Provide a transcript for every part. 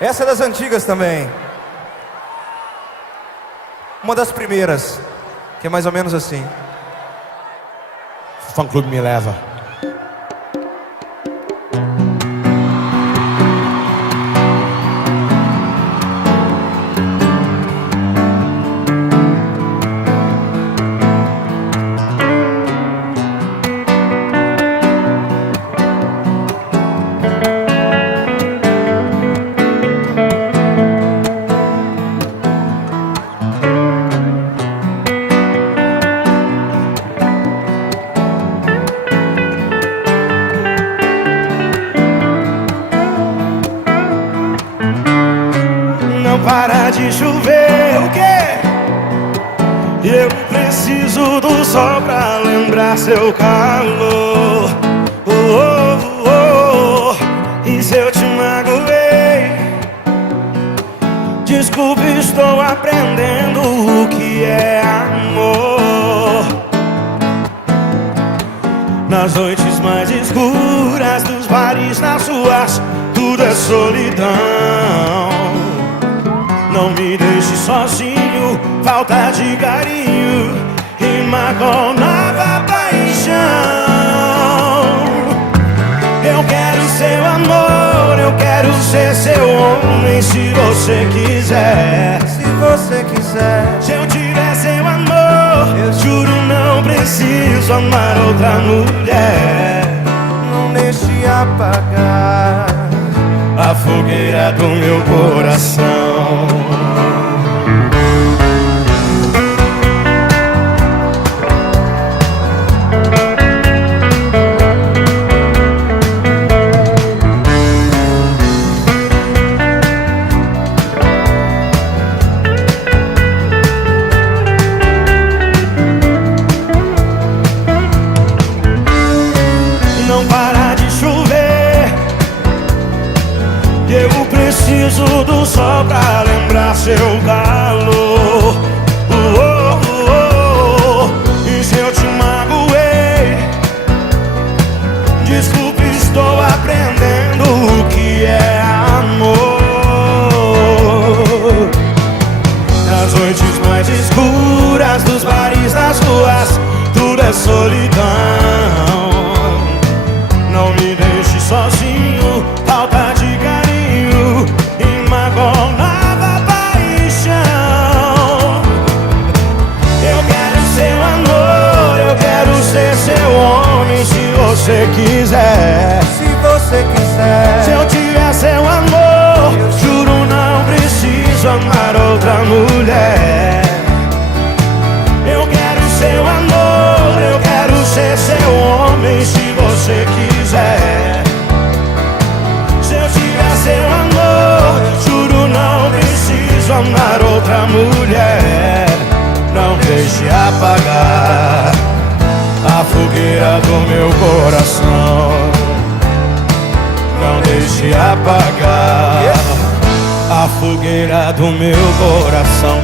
Essa é das antigas também. Uma das primeiras, que é mais ou menos assim. Fã Clube me leva. Para de chover, o quê? Eu preciso do sol pra lembrar seu calor. E se eu te magoei, desculpe, estou aprendendo o que é amor. Nas noites mais escuras dos bares, nas ruas, tudo é solidão. Não me deixe sozinho, falta de carinho rima com nova paixão. Eu quero seu amor, eu quero ser seu homem, se você quiser. Se você quiser. Se eu tiver seu amor, eu juro não preciso amar outra mulher. Não deixe apagar a fogueira do meu coração. Não para de chover, eu preciso do sol pra lembrar seu calor. E se eu te magoei, desculpe, estou aprendendo o que é amor. Nas noites mais escuras dos bares, das ruas, tudo é solidão. Não me deixe sozinho, falta de carinho rima com nova paixão. Eu quero seu amor, eu quero ser seu homem, se você quiser. Se você quiser. Se eu tiver seu amor, eu juro não preciso amar outra mulher. Eu quero seu amor, eu quero ser seu homem, se você quiser. Se eu tiver seu amor, juro não preciso amar outra mulher. Não deixe apagar a fogueira do meu coração. Não deixe apagar a fogueira do meu coração.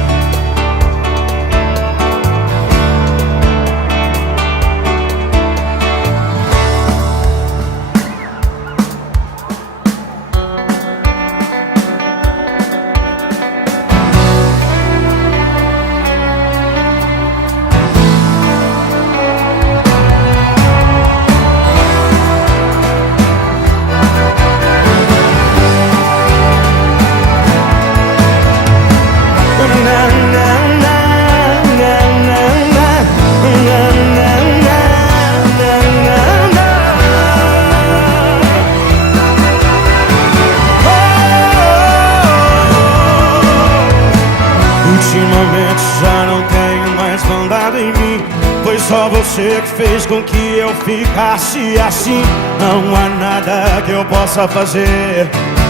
Ultimamente já não tenho mais mandado em mim. Foi só você que fez com que eu ficasse assim. Não há nada que eu possa fazer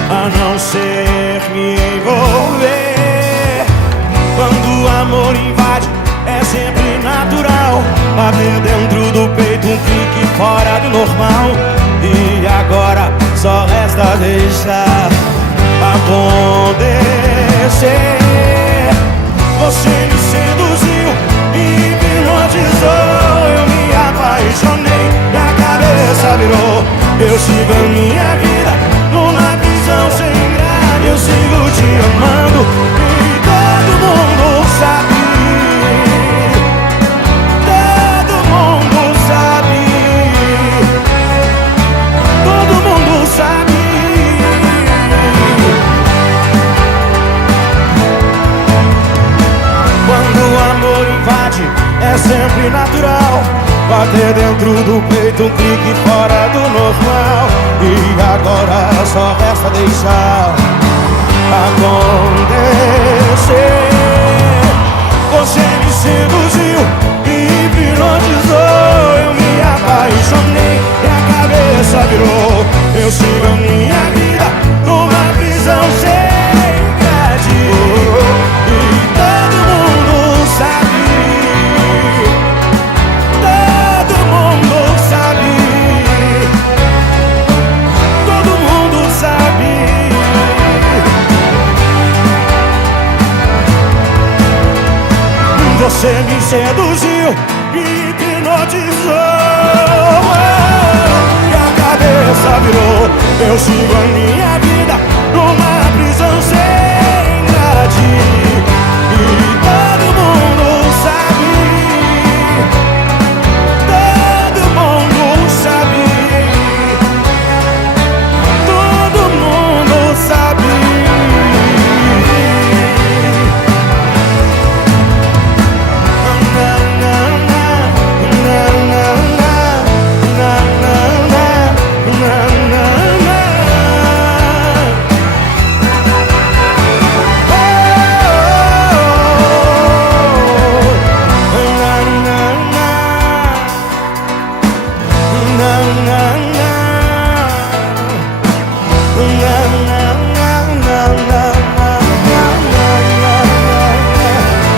a não ser me envolver. Quando o amor invade é sempre natural bater dentro do peito um clique fora do normal. E agora só resta deixar acontecer. Você me seduziu e hipnotizou. Eu me apaixonei e a cabeça virou. Eu sigo a minha vida numa prisão sem grade. Eu sigo bater dentro do peito, um clique fora do normal. E agora só resta deixar acontecer. Você me seduziu, me hipnotizou, eu me apaixonei e a cabeça virou. Eu sigo a minha vida numa prisão sem grade. E todo mundo sabe, todo mundo sabe, todo mundo sabe. Você me seduziu, me hipnotizou e a cabeça virou. Eu sigo a minha vida numa prisão sem grade. E todo mundo sabe, todo mundo sabe, todo mundo sabe.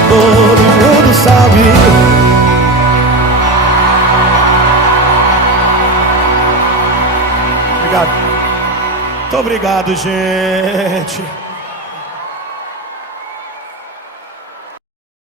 Todo mundo sabe. Obrigado. Muito obrigado, gente.